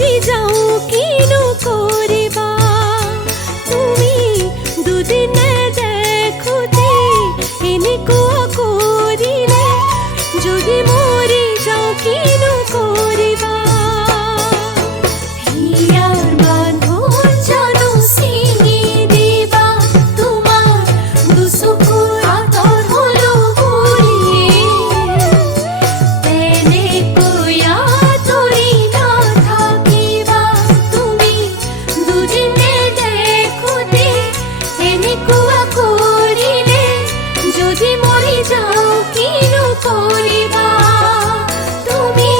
মৰি যাওঁ কিনো কৰিবা তুমি দুদিনে দেখোঁতে এনেকুৱা কৰিলে যদি মৰি যাওঁ কিনো কৰিবা হিয়াৰ বান্ধোন জানো ছিঙি দিবা তোমাৰ দুচকুৰ আঁতৰ হলো বুলি তেনেকৈ আঁতৰি নাথাকিবা তুমি দুদিনে দেখোঁতে এনেকুৱা কৰিলে যদি মৰি যাওঁ কিনো কৰিবা তুমি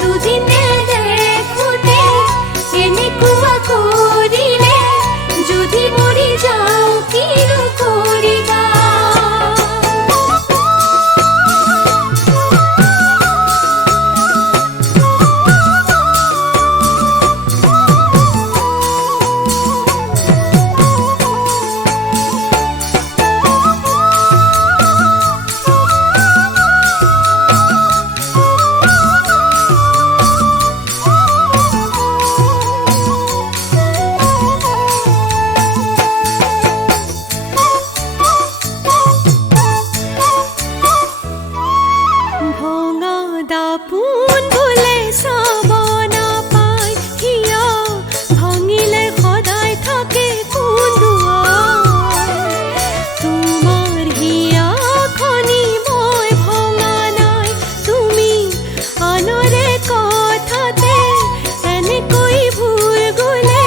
দুদিনে দেখোঁতে এনেকুৱা কৰিলে যদি মৰি যাওঁ কিনো কৰিবা ভঙা দাপোন বোলে চাব নাপায় হিয়া ভাঙিলে সদায় থাকে কোন দুৱাৰ তোমাৰ হিয়াখনি মই ভঙা নাই তুমি আনৰে কথাতে এনেকৈ ভুল গ'লে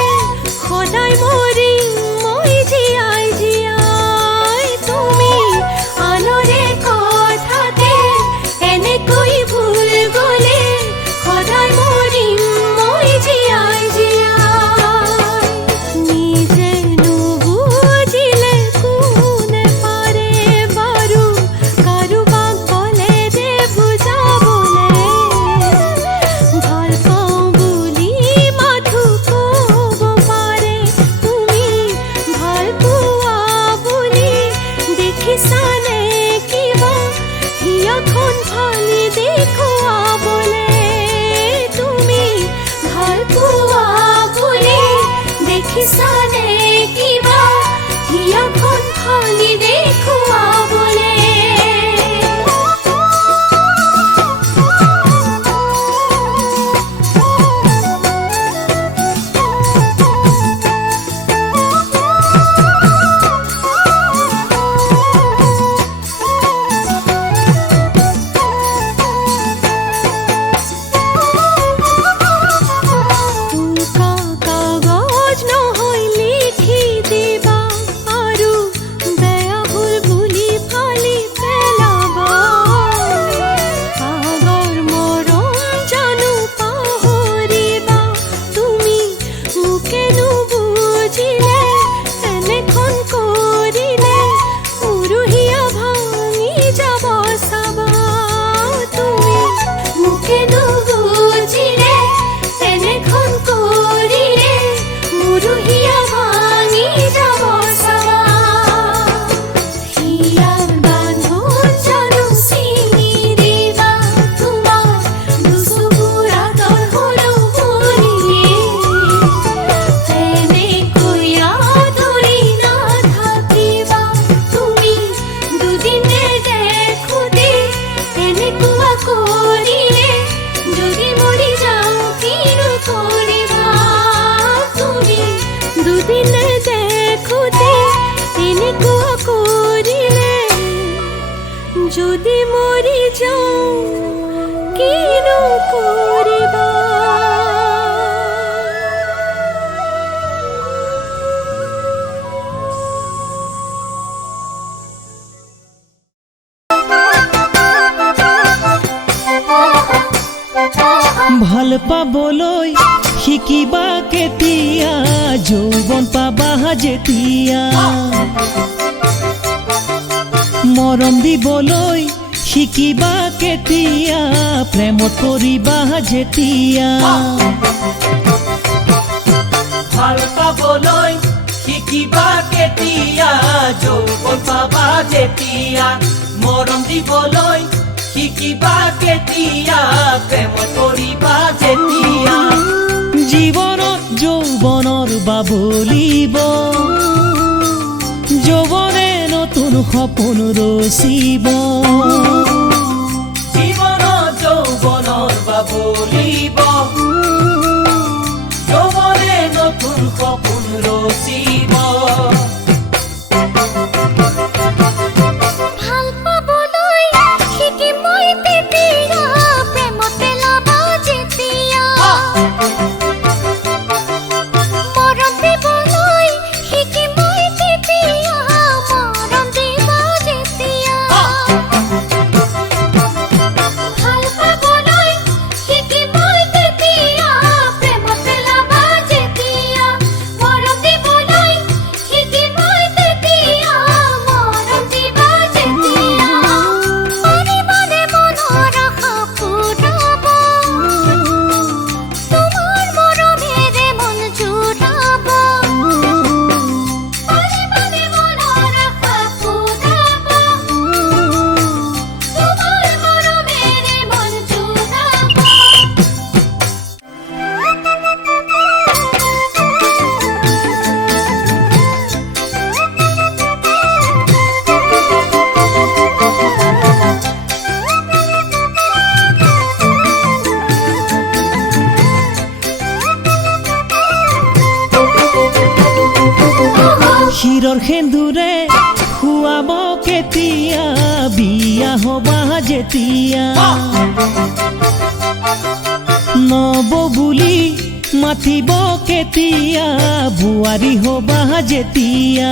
সদায় মৰিম মই জীয়াই জীয়াই তুমি আনৰে কথাতে এনেকৈ ভুল গ'লে সদায় মৰিম মই জীয়াই জীয়াই নিজে নুবুজিলে কোনে পাৰে বাৰু কাৰোবাক ক'লে যে বুজাবলে ভাল পাওঁ বুলি মাথো ক'ব পাৰে তুমি ভাল পোৱা বুলি দেখিছানে কিবা হিয়াখন ফালি দেখুৱাবলে তুমি ভাল পোৱা বুলি দেখিছানে কিবা হিয়াখন ফালি দেখুৱাবলে উকা কাগজ নহয় লিখি দিবা আৰু বেয়া ভুল বুলি ফালি পেলাবা আগৰ মৰম জানো পাহৰিবা তুমি মোকে নুবুজিলে এনেখন কৰিলে উৰুহিয়া ভাঙি যাব চাবা তুমি মোকে নুবুজিলে এনেখন কৰিলে উৰুহিয়া ভাঙি যাব চাবা হিয়াৰ বান্ধোন জানো ছিঙি দিবা তোমাৰ দুচকুৰ আঁতৰ হলো বুলি তেনেকৈ আঁতৰি নাথাকিবা তুমি দুদিনে দেখোঁতে এনেকুৱা কৰিলে যদি মৰি যাওঁ কিনো কৰিবা তুমি দুদিনে দেখোঁতে এনেকুৱা কৰিলে যদি মৰি যাওঁ কিনো কৰিবা ভাল পাবলৈ শিকিবা কেতিয়া যৌৱন পাবা যেতিয়া মৰম দিবলৈ শিকিবা কেতিয়া প্ৰেমত পৰিবা যেতিয়া ভাল পাবলৈ শিকিবা কেতিয়া যৌৱন পাবা যেতিয়া মৰম দিবলৈ শিকিবা কেতিয়া প্ৰেমত পৰিবা যেতিয়া জীৱনত যৌৱনৰ বাবলিব যৌৱনে নতুন সপোন ৰচিব জীৱনত যৌৱনৰ বাবলিব যৌৱনে নতুন সপোন ৰচিব ভাল পাবলৈ শিকিম মই তেতিয়া প্ৰেমত পেলাব যেতিয়া মৰম দিবলৈ শিকিম মই তেতিয়া মৰম দিব যেতিয়া ভাল পাবলৈ শিকিম মই তেতিয়া প্ৰেমত পেলাব যেতিয়া মৰম দিবলৈ শিকিম মই তেতিয়া মৰম দিব যেতিয়া পৰিমাণে মনৰ আশা পূৰাব তোমাৰ মৰমেৰে মন জোৰাব পৰিমাণে মনৰ আশা পূৰাব তোমাৰ মৰমেৰে মন জোৰাব শিৰৰ সেন্দুৰে খুৱাব কেতিয়া বিয়া হবা যেতিয়া নব বুলি মাতিব কেতিয়া বোৱাৰী হবা যেতিয়া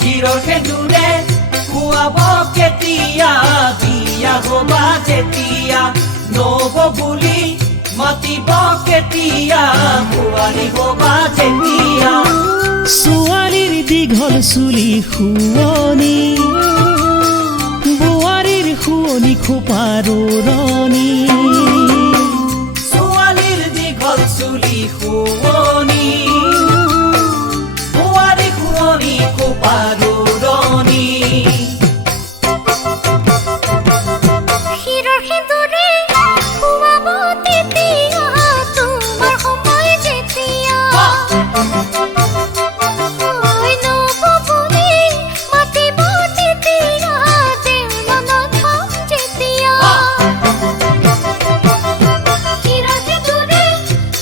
শিৰৰ সেন্দুৰে খুৱাব কেতিয়া বিয়া হবা যেতিয়া নব বুলি মাতিব কেতিয়া বোৱাৰী হবা যেতিয়া ছোৱালীৰ দীঘল চুলি শুৱনি বোৱাৰীৰ শুৱনি খোপাৰো ৰণি ছোৱালীৰ দীঘল চুলি শুৱনি বোৱাৰী শুৱনি খোপাৰো ৰণি শিৰৰ সেন্দুৰে খুৱাব তেতিয়া তোমাৰ সময় যেতিয়া ঐ নব বুলি মাতিব তেতিয়া দেউলনত পাম যেতিয়া শিৰৰ সেন্দুৰে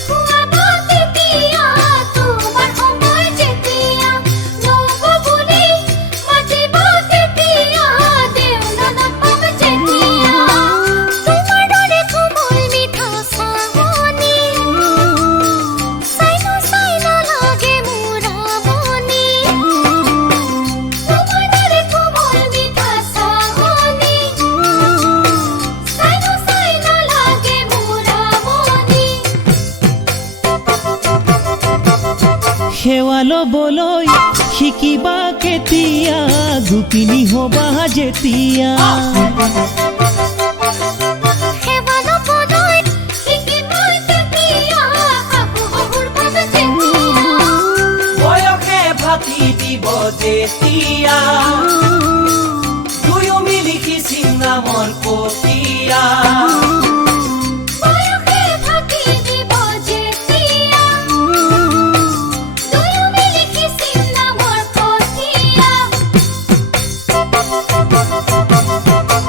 খুৱাব তেতিয়া তোমাৰ সময় যেতিয়া নব বুলি মাতিব তেতিয়া দেউলনত পাম যেতিয়া তোমাৰ দৰে কোমল মিঠা চাৱনি চাই নালাগে মোৰ আমনি তোমাৰ দৰে কোমল মিঠা চাৱনি চাই নালাগে মোৰ আমনি সেৱা ল'বলৈ শিকিবা কেতিয়া গোপিনী হবা যেতিয়া সেৱা ল'বলৈ শিকিম মই তেতিয়া শাহু শহুৰ পাম যেতিয়া বয়সে ভাতি দিব যেতিয়া দুয়ো মিলি সিঁচিম নামৰ কঠীয়া বয়সে ভাতি দিব যেতিয়া দুয়ো মিলি সিঁচিম নামৰ কঠীয়া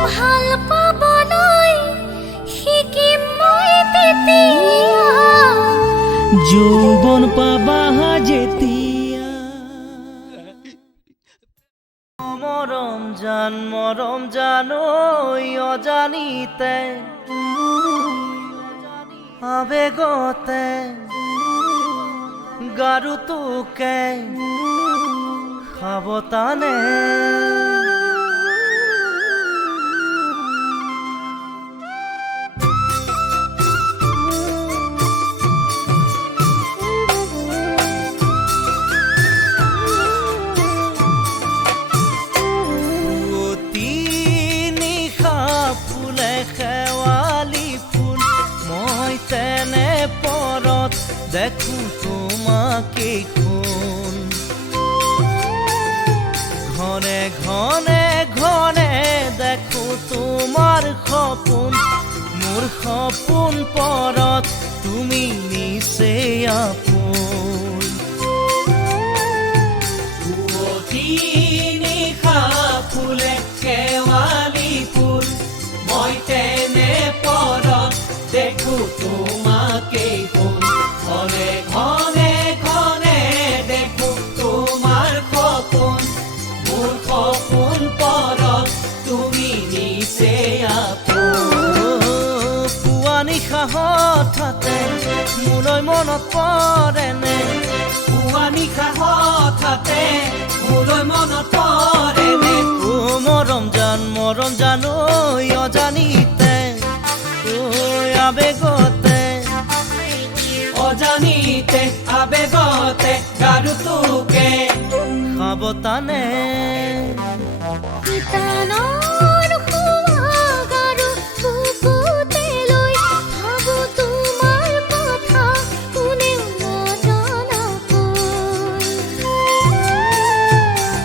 ভাল পাবলৈ শিকিম মই তেতিয়া যৌৱন পাবা যেতিয়া মৰম জানৈ অজানিতে আবেগতে গাৰু তোকে সাৱতানে দেখো তোমাকে খুন ঘনে ঘনে ঘনে দেখো তোমাৰ সপোন মোৰ সপোন সপোন পৰত তুমি নিচে আপোন পুৱতি নিশা ফুলে শেৱালি ফুল মই তেনে পৰত দেখো তোমাকেই সোণ ঘনে ঘনে ঘনে দেখো তোমাৰ সপোন মোৰ সপোন পৰত তুমি নিচে আপোন পুৱা নিশা হঠাতে মোলৈ মনত পৰেনে পুৱা নিশা হঠাতে মোলৈ মনত পৰেনে ও মৰম জান ঐ অজানিতে ঐ আবেগতে অজানিতে আবেগতে গাৰু তোকে সাৱতানে গীতানৰ সুৱাগাৰু বুকুতে লৈ ভাবো তোমাৰ কথা কোনেও নজনাকৈ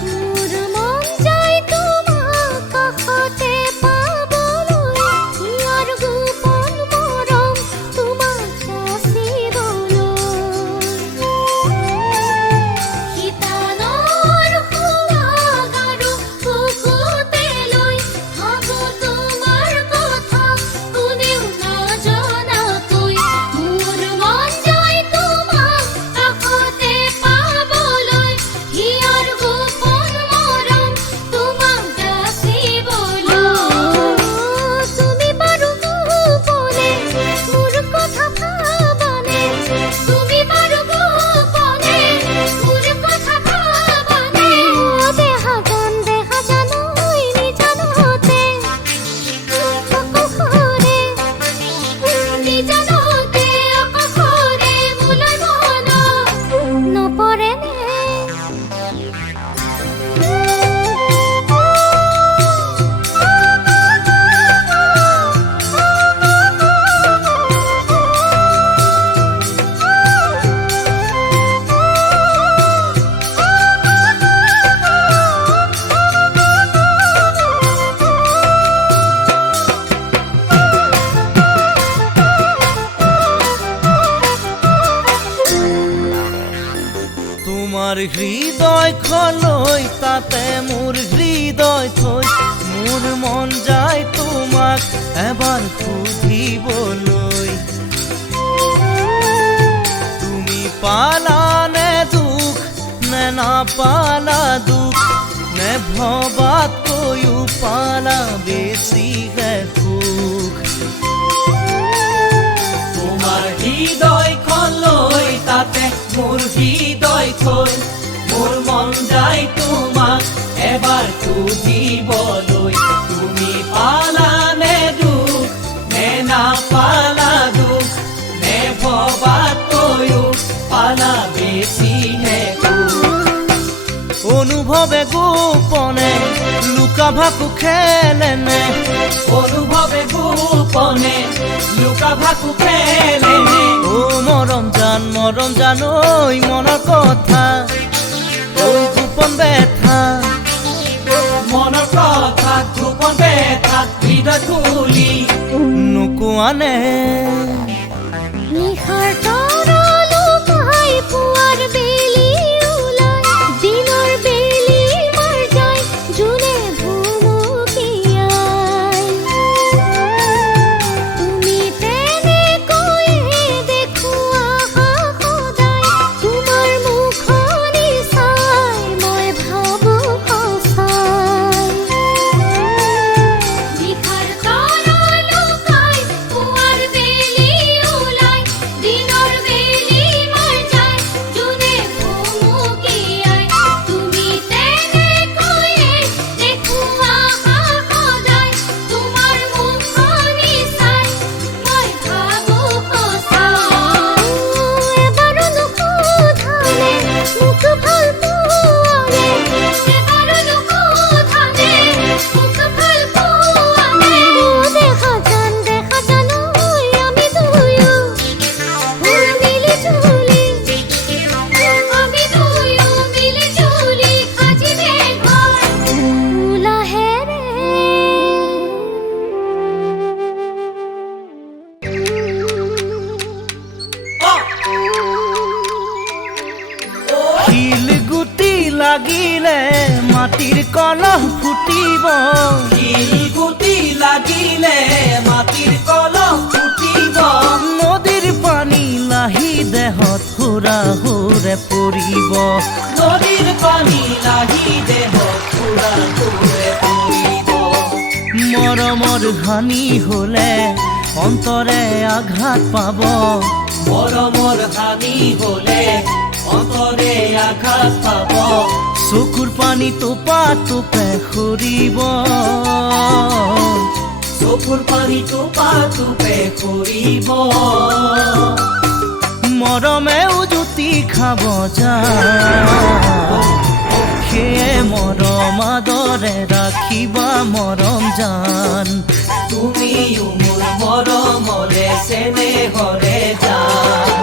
মোৰ মন যায় তোমাক কাষতে পাবলৈ ইয়াৰ গোপন মৰম তোমাক যাচিবলৈ গীতানৰ সুৱাগাৰু বুকুতে লৈ ভাবো তোমাৰ কথা কোনেও নজনাকৈ মোৰ মন যায় তোমাক কাষতে পাবলৈ হিয়াৰ গোপন মৰম তোমাক যাচিবলৈ তুমি বাৰু গোপনে মোৰ কথা ভাবানে তুমি বাৰু গোপনে মোৰ কথা ভাবানে দেহা জানৈ নিজানতে আকাশৰে নিজানতে আকাশৰে মোলৈ মন নপৰেনে তোমাৰ হৃদয়খনলৈ তাতে মোৰ হৃদয় থৈ মোৰ মন যায় তোমাক এবাৰ সুধিবলৈ তুমি পালানে দুখ নে নাপালা দুখ নে ভবাতকৈও পালা বেছিহে সুখ তোমাৰ হৃদয়খন লৈ তাতে মোৰ হৃদয় থৈ মোৰ মন যায় তোমাক এবাৰ সুধিবলৈ তুমি পালানে দুখ নে নাপালা দুখ নে ভবাতকৈও পালা বেছিহে সুখ অনুভৱে গোপনে লুকা ভাকু খেলেনে অনুভৱে গোপনে লুকা ভাকু খেলেনে ও মৰম জান ঐ মনৰ কথা ঐ গোপন বেথা মনৰ কথা গোপন বেথা হৃদয় তুলি নোকোৱানে নিশাৰ তৰা লুকাই পুৱাৰ বেলি ওলাই দিনৰ বেলি মাৰ যায় জোনে ভুমুকিয়াই তুমি তেনেকৈয়ে দেখো আহা সদায় তোমাৰ মুখনি চাই মই ভাবো সঁচাই নিশাৰ তৰা লুকাই পুৱাৰ বেলি লাগিলে মাটিৰ কলহ ফুটিব শিলগুটি লাগিলে মাটিৰ কলহ ফুটিব নদীৰ পানী লাহি দেহত হুৰা হুৰে পৰিব নদীৰ পানী লাগি দেহত পুৰা পুৰে পৰিব মৰমৰ হানি হলে অন্তৰে আঘাত পাব মৰমৰ হানি হলে অন্তৰে আঘাত পাব চকুৰ পানী টোপা টোপে সৰিব চকুৰ পানী টোপা টোপে সৰিব মৰমে উজুতি খাব যায় সেয়ে মৰম আদৰে ৰাখিবা মৰম জান তুমিও মোৰ মৰমৰে চেনেহৰে যান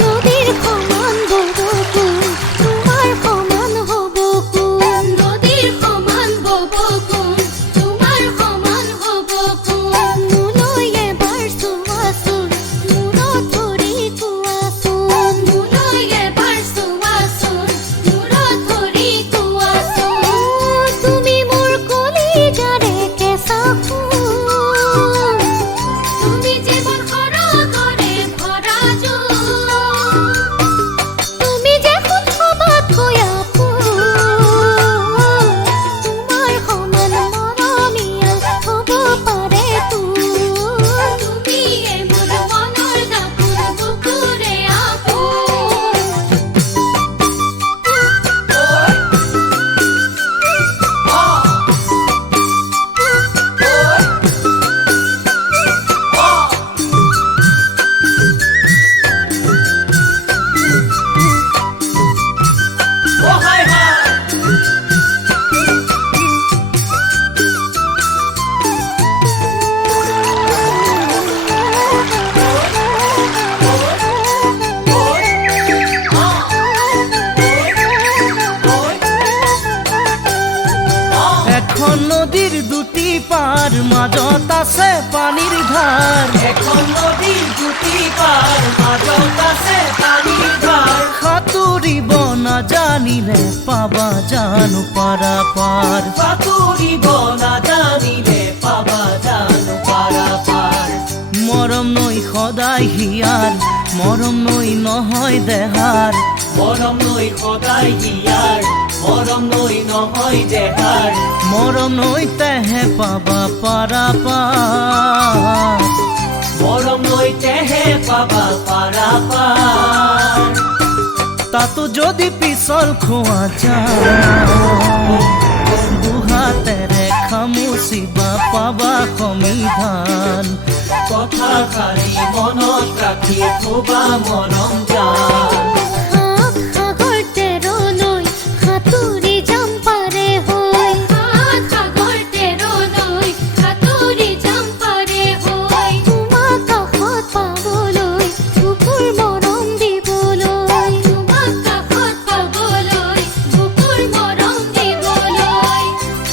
নদীৰ সমান বব কোন তোমাৰ সমান হ'ব কোন নদীৰ সমান বব কোন তোমাৰ সমান হ'ব কোন মোলৈ এবাৰ চোৱাচোন মূৰত ধৰি কোৱাচোন মোলৈ এবাৰ চোৱাচোন মূৰত ধৰি কোৱাচোন তুমি মোৰ কলিজাৰে কেঁচা ফুল তুমি জীৱন সৰগৰে ভৰা জোল তুমি যে সোণ সবাতকৈ আপোন তোমাৰ সমান মৰমীয়াল হ'ব পাৰে তোৰ তুমিয়ে মোৰ মনৰ দাপোন বুকুৰে আপোন এখন নদীৰ দুটি পাৰ মাজত আছে পানীৰ ধাৰ এখন নদীৰ দুটি পাৰ মাজত আছে পানীৰ ধাৰ সাঁতুৰিব নাজানিলে পাবা জানো পাৰা পাৰ সাঁতুৰিব নাজানিলে পাবা জানো পাৰা পাৰ মৰম নৈ সদায় হিয়াৰ মৰম নৈ নহয় দেহাৰ মৰম নৈ সদায় হিয়াৰ মৰম নৈ নহয় দেহাৰ মৰম নৈতেহে পাবা পাৰা পাৰ মৰম নৈতেহে পাবা পাৰা পাৰ তাতো যদি পিছল খোৱা যায় দুহাতেৰে খামুচিবা পাবা সমিধান কথাষাৰি মনত ৰাখি থবা মৰম জান সাগৰ তেৰ নৈ সাঁতুৰি যাম পাৰে হৈ সাগৰ তেৰ নৈ সাঁতুৰি যাম পাৰে হৈ তোমাক কাষত পাবলৈ বুকুৰ মৰম দিবলৈ তোমাক কাষত পাবলৈ বুকুৰ মৰম দিবলৈ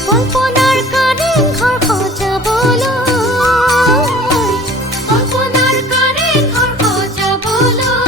কল্পনাৰ কাৰেং ঘৰ সজাবলৈ কল্পনাৰ কাৰেং ঘৰ সজাবলৈ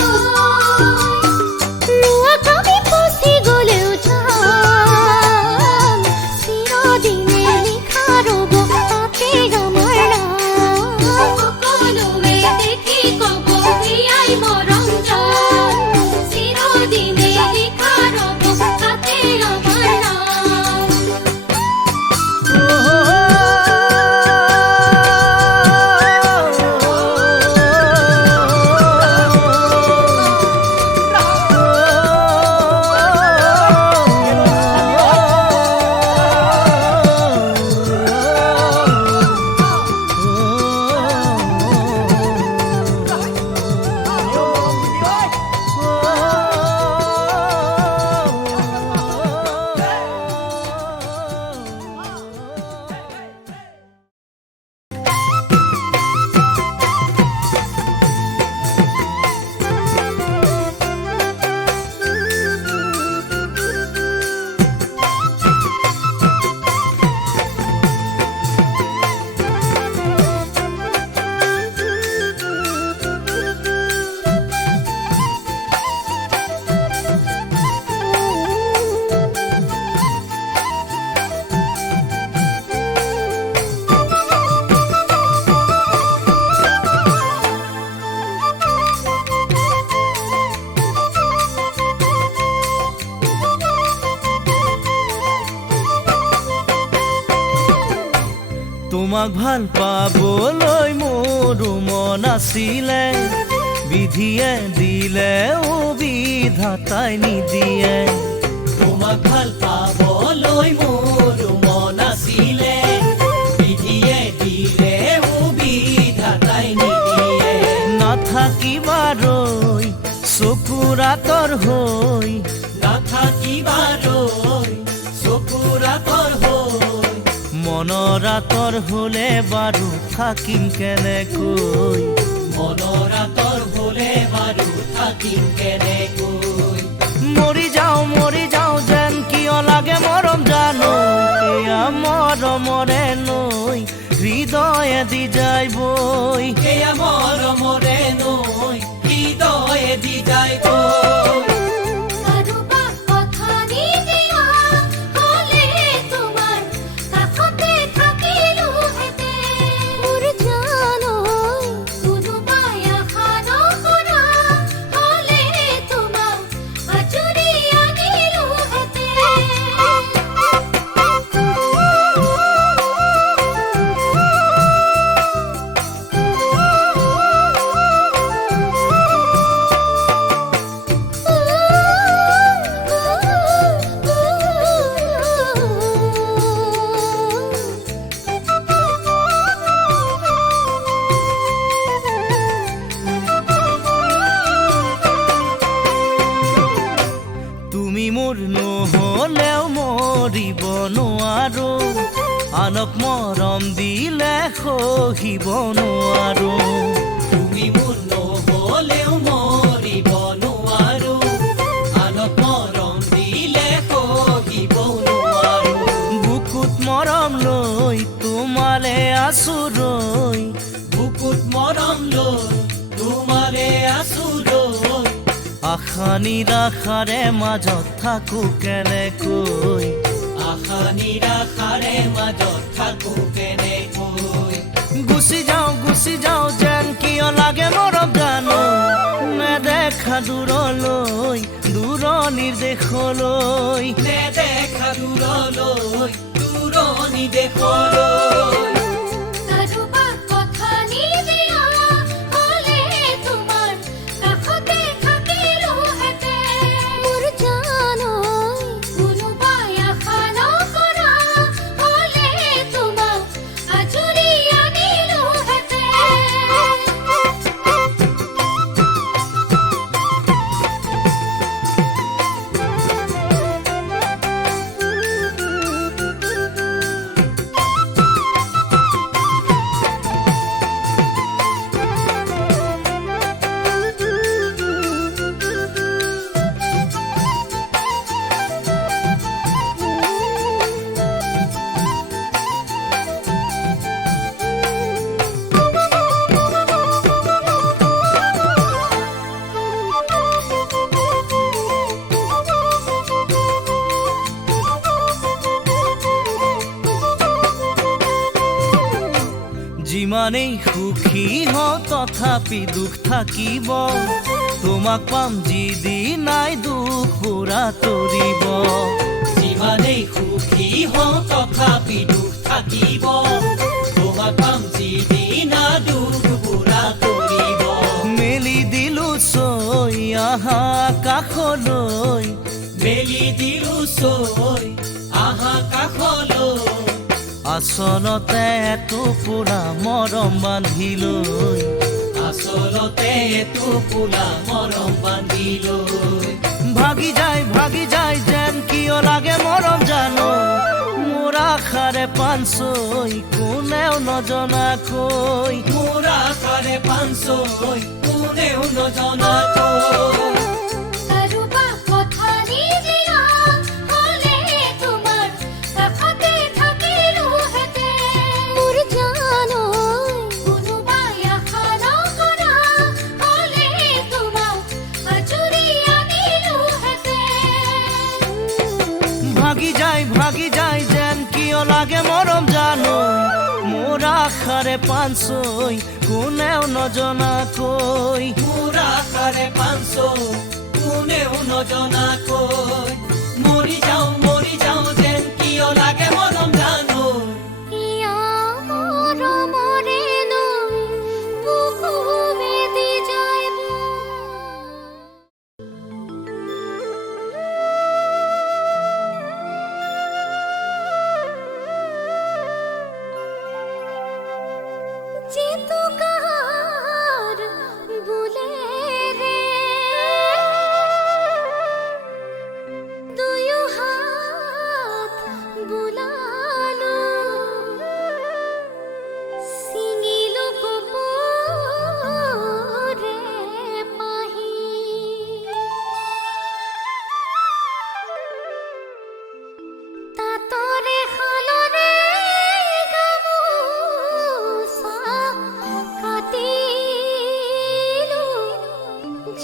তোমাক ভাল পাবলৈ মোৰো মন আছিলে, বিধিয়ে দিলে বিধাতাই নিদিয়ে। তোমাক ভাল পাবলৈ মোৰো মন আছিলে, বিধিয়ে দিলে বিধাতাই নিদিয়ে। নাথাকিবাৰৈ চকুৰ আঁতৰ হৈ, নাথাকিবাৰৈ চকুৰ আঁতৰ হৈ, মনৰ আঁতৰ হলে বাৰু থাকিম কেনেকৈ, মনৰ আঁতৰ হলে বাৰু থাকিম কেনেকৈ। মৰি যাওঁ যেন কিয় লাগে মৰম জানো, এয়া মৰমৰে নৈ হৃদয়ে দি যায় বৈ, এয়া মৰমৰে নৈ হৃদয়ে দি যায় বৈ। কাৰোবাক কথা নিদিয়া হ'লে তোমাৰ কাষতে থাকিলোহেঁতেন। মোৰ জানৈ কোনোবাই আশা নকৰা হ'লে তোমাক আঁচুৰি তুমি মোৰ নহলেও মৰিব নোৱাৰো, আনক মৰম দিলে সহিব নোৱাৰো। তুমি মোৰ নহলেও মৰিব নোৱাৰো, আনক মৰম দিলে সহিব নোৱাৰো। বুকুত মৰম লৈ তোমালে আছো ৰৈ, বুকুত মৰম লৈ তোমালে আছো ৰৈ, আশা নিৰাশাৰে মাজত থাকো কেনেকৈ, আশা নিৰাশাৰে মাজত থাকো কেনেকৈ। গুচি যাওঁ যেন কিয় লাগে মৰম জানো, নেদেখা দূৰলৈ দূৰণিৰ দেশলৈ, নেদেখা দূৰলৈ দূৰণি দেশলৈ। কাৰোবাক কথা নিদিয়া হ'লে তোমাৰ কাষতে থাকিলোহেঁতেন। মোৰ জানৈ কোনোবাই আশা নকৰা হ'লে তোমাক আঁচুৰি যিমানেই সুখী হওঁ তথাপি দুখ থাকিব, তোমাক পাম যিদিনাই দুখবোৰ আঁতৰিব। যিমানেই সুখী হওঁ তথাপি দুখ থাকিব, তোমাক পাম যিদিনা দুখবোৰ আঁতৰিব। মেলি দিলো চৈ আহা কাষলৈ, মেলি দিলো চৈ আহা কাষলৈ, আচলতে এটুকুৰা মৰম বান্ধিলৈ, আচলতে এটুকুৰা মৰম বান্ধিলৈ। ভাগি যায় যেন কিয় লাগে মৰম জানো, মোৰ আশাৰে পানচৈ কোনেও নজনাকৈ, মোৰ আশাৰে পানচৈ কোনেও নজনাকৈ। কাৰোবাক কথা নিদিয়া হ'লে তোমাৰ কাষতে থাকিলোহেঁতেন। মোৰ জানৈ কোনোবাই আশা নকৰা হ'লে তোমাক আঁচুৰি আনিলোহেঁতেন। ভাগি যায় যেন কিয় লাগে মৰম জানো, মোৰ আশাৰে পানচৈ কোনেও নজনাকৈ, মোৰ আশাৰে পানচৈ কোনেও নজনাকৈ। মৰি যাওঁ যেন কিয় লাগে মৰম জানো, ইয়া মোৰ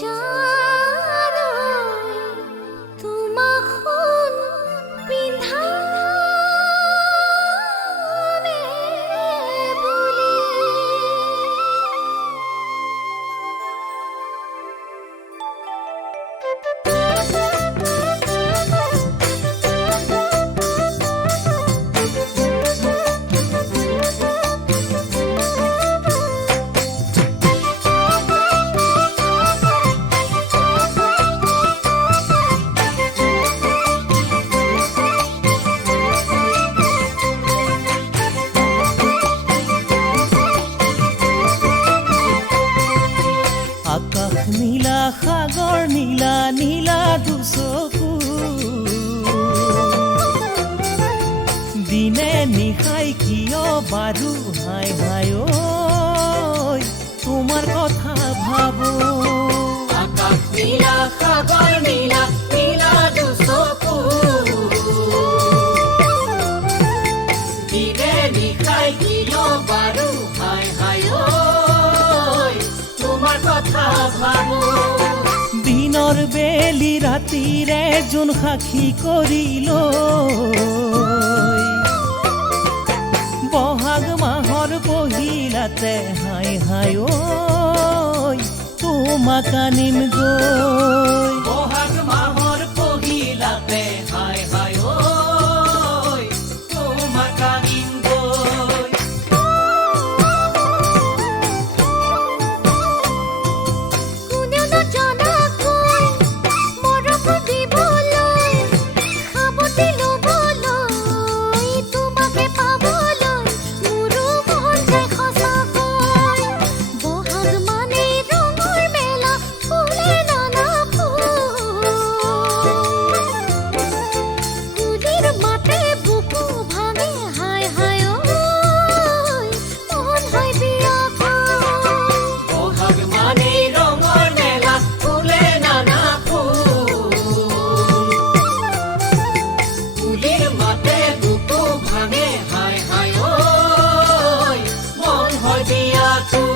জানৈ তোমাক সোণ পিন্ধামে বুলি। আকাশ নীলা সাগৰ নীলা নীলা দুচকু দিনে নিশাই কিয় বাৰু হাই হাই ঐ তোমাৰ কথা ভাবো। আকাশ নীলা সাগৰ নীলা নীলা দুচকু দিনে নিশাই কিয় বাৰু হাই হাই ঐ তোমাৰ কথা ভাবো। দিনৰ বেলি ৰাতিৰে যোন সাক্ষী কৰিলৈ বহাগ মাহৰ পহিলাতে হাই হাই ঐ তোমাক আনিম গৈ। বহাগ মাহৰ পহিলাতে হাই হাই ঐ তোমাক আনিম গৈ। কোনেও নজনাকৈ মৰম দিবলৈ সাৱটি ল'বলৈ তোমাকে পাবলৈ মোৰো মন যায় সঁচাকৈ। বহাগ মানে ৰঙৰ মেলা ফুলে নানা ফুল কুলিৰ মাতে বুকু ভাঙে হাই হাই ঐ মন হয় বিয়াখন। বহাগ মানে ৰঙৰ মেলা ফুলে নানা ফুল কুলিৰ মাতে বুকু ভাঙে হাই হাই ঐ মন হয় বিয়াকুল।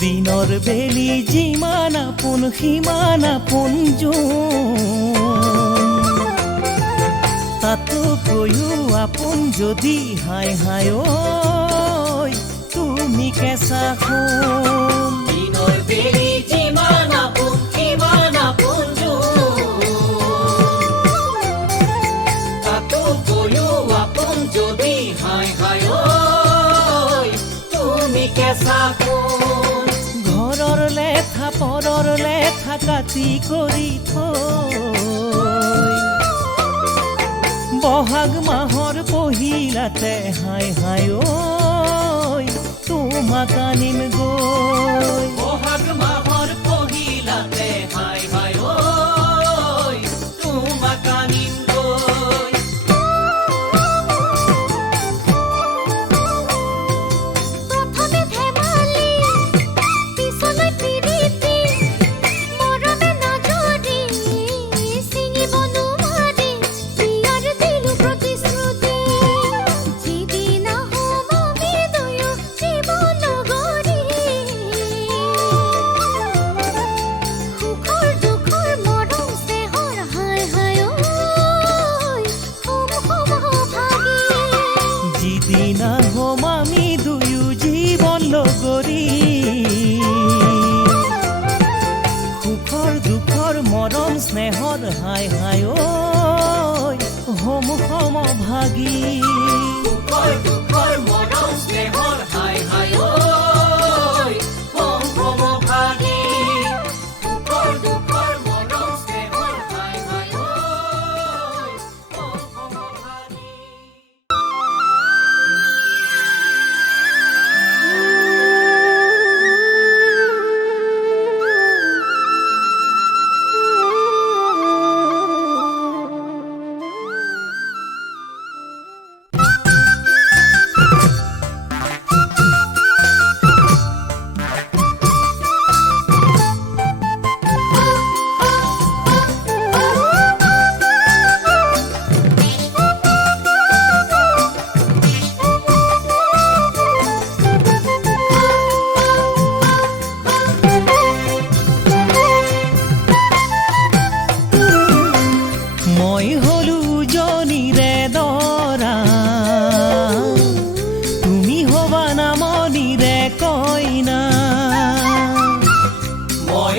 দিনৰ বেলি যিমান আপোন সিমান আপোন জোন তাতোকৈও আপোন যদি হাই হাই ঐ তুমি কেঁচা সোণ। দিনৰ বেলি যিমান আপোন সিমান আপোন তাতোকৈও আপোন যদি হাই হাই ঐ তুমি কেঁচা সোণ। ঘৰৰ লেঠা পৰৰ লেঠা কাটি কৰি থৈ বহাগ মাহৰ পহিলাতে হাই হাই ঐ তোমাক আনিম গৈ। বহাগ মাহৰ পহিলাতে হাই হাই ঐ তোমাক আনিম গৈ। প্ৰথমে ধেমালি পিছলৈ প্ৰীতি মৰমে নজৰি ছিঙিব নোৱাৰি বিয়াৰ দিলো প্ৰতিশ্ৰুতি। যিদিনা হ'ম আমি দুয়ো জীৱন লগৰী সুখৰ দুখৰ মৰম স্নেহৰ হাই হাই ঐ হ'ম ভাগী। যিদিনা হ'ম আমি দুয়ো জীৱন লগৰী সুখৰ দুখৰ মৰম স্নেহৰ হাই হাই ঐ হ'ম সমভাগী। সুখৰ দুখৰ মৰম স্নেহৰ হাই হাই ঐ হম সমভাগী। সুখৰ দুখৰ মৰম স্নেহৰ হাই হাই ঐ হম সমভাগী।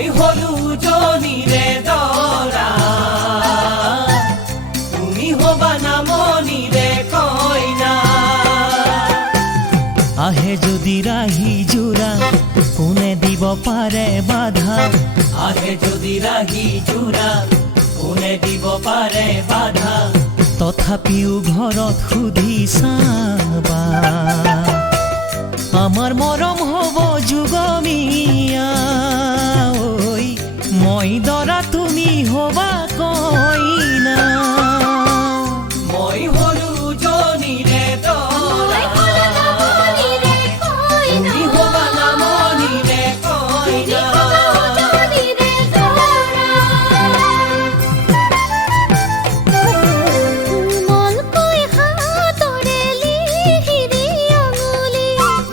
মই হলো উজনিৰে দৰা তুমি হবা নামনিৰে কইনা আহে যদি ৰাহি জোৰা কোনে দিব পাৰে বাধা আহে যদি ৰাহি জোৰা কোনে দিব পাৰে বাধা তথাপিও ঘৰত সুধি চাবা আমাৰ মৰম হ'ব যুগমীয়া ঐ মই দৰা তুমি হবা কইনা মই হলো উজনিৰে দৰা তুমি হবা নামনিৰে কইনা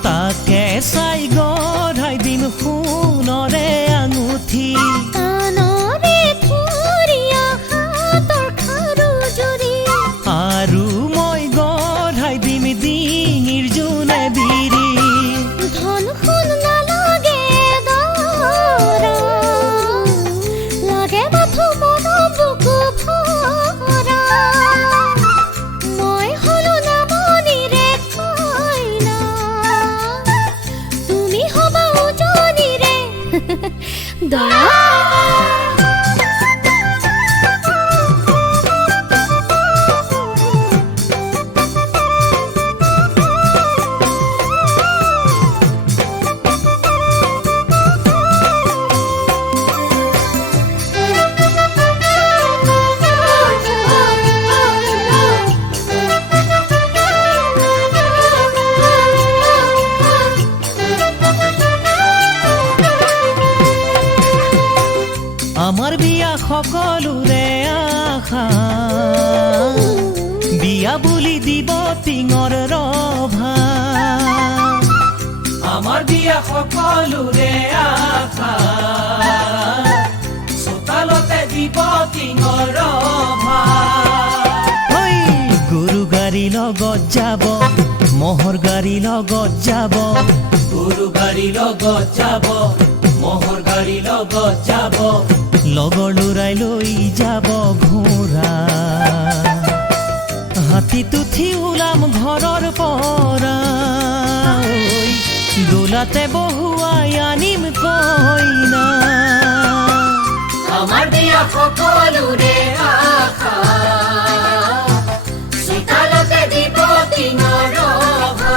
তাকে চাই গঢ়াই দিম সোণৰে আঙুঠি আৰু মই গঢ়াই দিম ডিঙিৰ জোনে বিৰি আমাৰ বিয়া সকলোৰে আশা বিয়া বুলি দিব টিঙৰ ৰভা আমাৰ বিয়া সকলোৰে আশা চোতালতে দিব টিঙৰ ৰভা ঐ গৰু গাড়ী লগত যাব মহৰ গাড়ী লগত যাব গৰু গাড়ী লগত যাব মহৰ গাড়ী লগত যাব লগৰ লৰাই লৈ যাব ঘোঁৰা হাতীত উঠি ওলাম ঘৰৰ পৰা দোলাতে বহুৱাই আনিম কইনা আমাৰ বিয়া সকলোৰে আশা চোতালতে দিব টিঙৰ ৰভা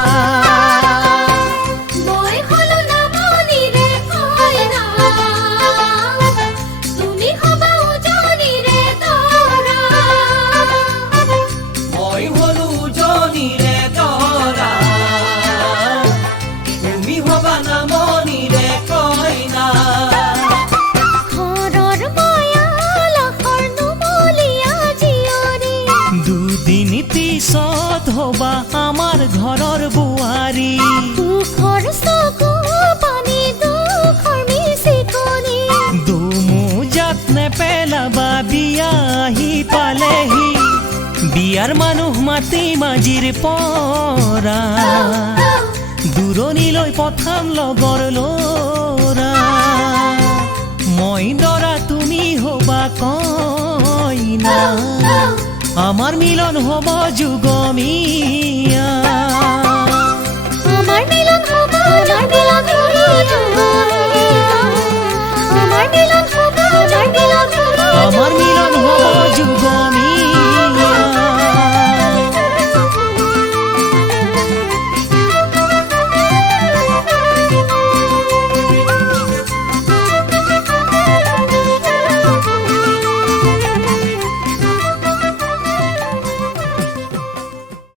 মই হলো উজনিৰে দৰা তুমি হবা নামনিৰে কইনা দুদিন পিছত হবা আমাৰ ঘৰৰ বোৱাৰী দুমোজাত নেপেলাবা বিয়া আহি পালেহি বিয়াৰ মানুহ মাতি মাজিৰ পৰা দূৰণিলৈ পঠাম লগৰ ল'ৰা মই দৰা তুমি হবা কইনা আমাৰ মিলন হ'ব যুগমী